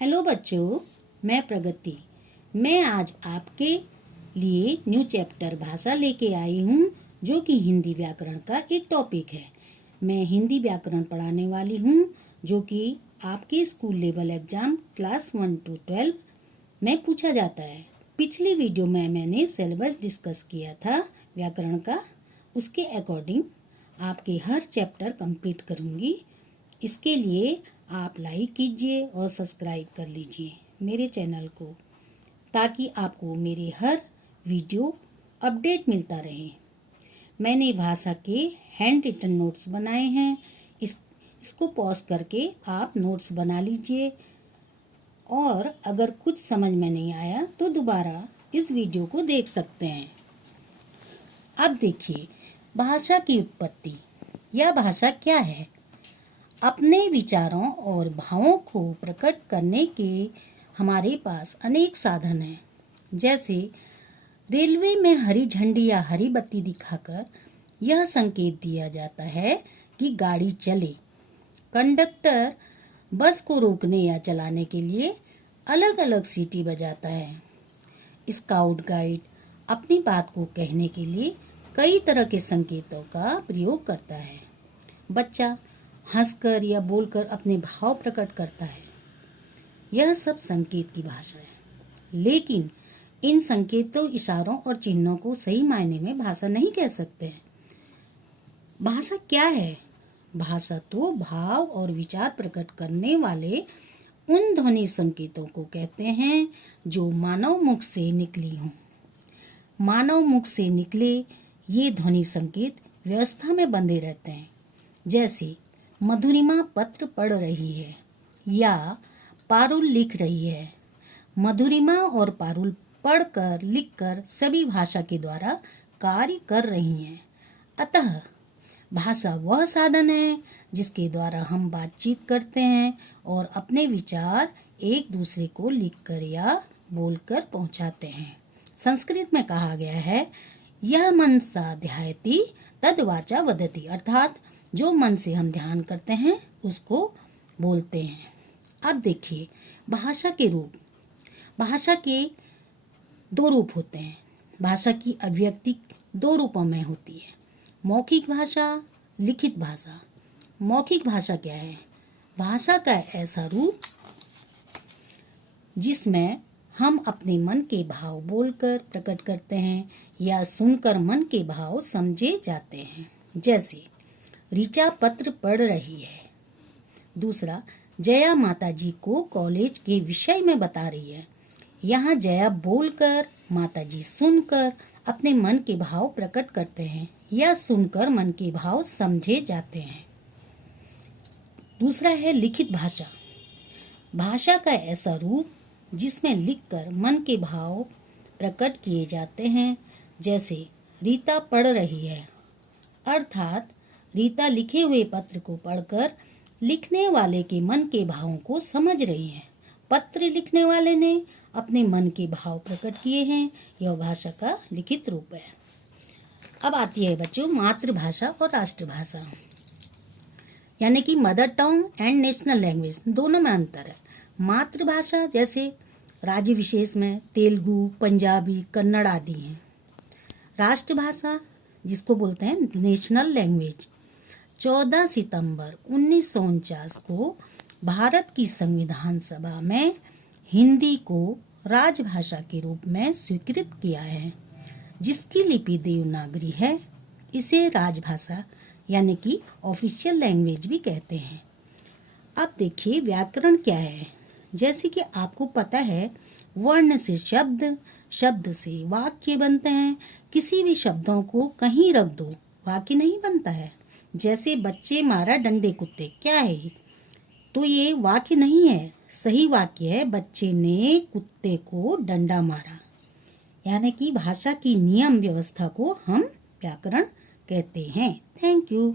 Hello बच्चों, मैं प्रगति। मैं आज आपके लिए न्यू चैप्टर भाषा लेके आई हूँ, जो कि हिंदी व्याकरण का एक टॉपिक है। मैं हिंदी व्याकरण पढ़ाने वाली हूँ, जो कि आपके school level exam class 1 to 12 में पूछा जाता है। पिछली वीडियो में मैंने सिलेबस डिस्कस किया था व्याकरण का, उसके अकॉर्डिंग आपके हर चैप्टर कंप्लीट करूँगी। इसके लिए आप लाइक कीजिए और सब्सक्राइब कर लीजिए मेरे चैनल को, ताकि आपको मेरे हर वीडियो अपडेट मिलता रहे। मैंने भाषा के हैंड रिटन नोट्स बनाए हैं। इसको पॉज करके आप नोट्स बना लीजिए, और अगर कुछ समझ में नहीं आया तो दोबारा इस वीडियो को देख सकते हैं। अब देखिए, भाषा की उत्पत्ति या भाषा क्या है। अपने विचारों और भावों को प्रकट करने के हमारे पास अनेक साधन हैं। जैसे रेलवे में हरी झंडी या हरी बत्ती दिखाकर यह संकेत दिया जाता है कि गाड़ी चले। कंडक्टर बस को रोकने या चलाने के लिए अलग अलग सीटी बजाता है। स्काउट गाइड अपनी बात को कहने के लिए कई तरह के संकेतों का प्रयोग करता है। बच्चा हंसकर या बोलकर अपने भाव प्रकट करता है। यह सब संकेत की भाषा है, लेकिन इन संकेतों, इशारों और चिन्हों को सही मायने में भाषा नहीं कह सकते हैं। भाषा क्या है? भाषा तो भाव और विचार प्रकट करने वाले उन ध्वनि संकेतों को कहते हैं जो मानव मुख से निकली हों। मानव मुख से निकले ये ध्वनि संकेत व्यवस्था में बंधे रहते हैं। जैसे मधुरिमा पत्र पढ़ रही है या पारुल लिख रही है। मधुरिमा और पारुल पढ़कर लिखकर सभी भाषा के द्वारा कार्य कर रही हैं। अतः भाषा वह साधन है जिसके द्वारा हम बातचीत करते हैं और अपने विचार एक दूसरे को लिखकर या बोलकर पहुंचाते हैं। संस्कृत में कहा गया है, यह मनसा ध्यायति तद वाचा वदति, अर्थात जो मन से हम ध्यान करते हैं उसको बोलते हैं। अब देखिए, भाषा के रूप। भाषा के दो रूप होते हैं। भाषा की अभिव्यक्ति दो रूपों में होती है, मौखिक भाषा, लिखित भाषा। मौखिक भाषा क्या है? भाषा का ऐसा रूप जिसमें हम अपने मन के भाव बोलकर प्रकट करते हैं या सुनकर मन के भाव समझे जाते हैं। जैसे ऋचा पत्र पढ़ रही है। दूसरा, जया माताजी को कॉलेज के विषय में बता रही है। यहाँ जया बोलकर, माताजी सुनकर अपने मन के भाव प्रकट करते हैं या सुनकर मन के भाव समझे जाते हैं। दूसरा है लिखित भाषा। भाषा का ऐसा रूप जिसमें लिखकर मन के भाव प्रकट किए जाते हैं। जैसे रीता पढ़ रही है, अर्थात रीता लिखे हुए पत्र को पढ़कर लिखने वाले के मन के भावों को समझ रही है। पत्र लिखने वाले ने अपने मन के भाव प्रकट किए हैं। यह भाषा का लिखित रूप है। अब आती है बच्चों मातृभाषा और राष्ट्रभाषा, यानी कि mother tongue and national language, दोनों में अंतर है। मातृभाषा जैसे राज्य विशेष में तेलुगु, पंजाबी, कन्नड़ आदि हैं। राष्ट्रभाषा जिसको बोलते हैं नेशनल लैंग्वेज, 14 सितंबर 1949 को भारत की संविधान सभा में हिंदी को राजभाषा के रूप में स्वीकृत किया है, जिसकी लिपि देवनागरी है। इसे राजभाषा यानी कि ऑफिशियल लैंग्वेज भी कहते हैं। अब देखिए व्याकरण क्या है। जैसे कि आपको पता है, वर्ण से शब्द, शब्द से वाक्य बनते हैं। किसी भी शब्दों को कहीं रख दो, वाक्य नहीं बनता है। जैसे बच्चे मारा डंडे कुत्ते, क्या है? तो ये वाक्य नहीं है। सही वाक्य है, बच्चे ने कुत्ते को डंडा मारा। यानी कि भाषा की नियम व्यवस्था को हम व्याकरण कहते हैं। Thank you.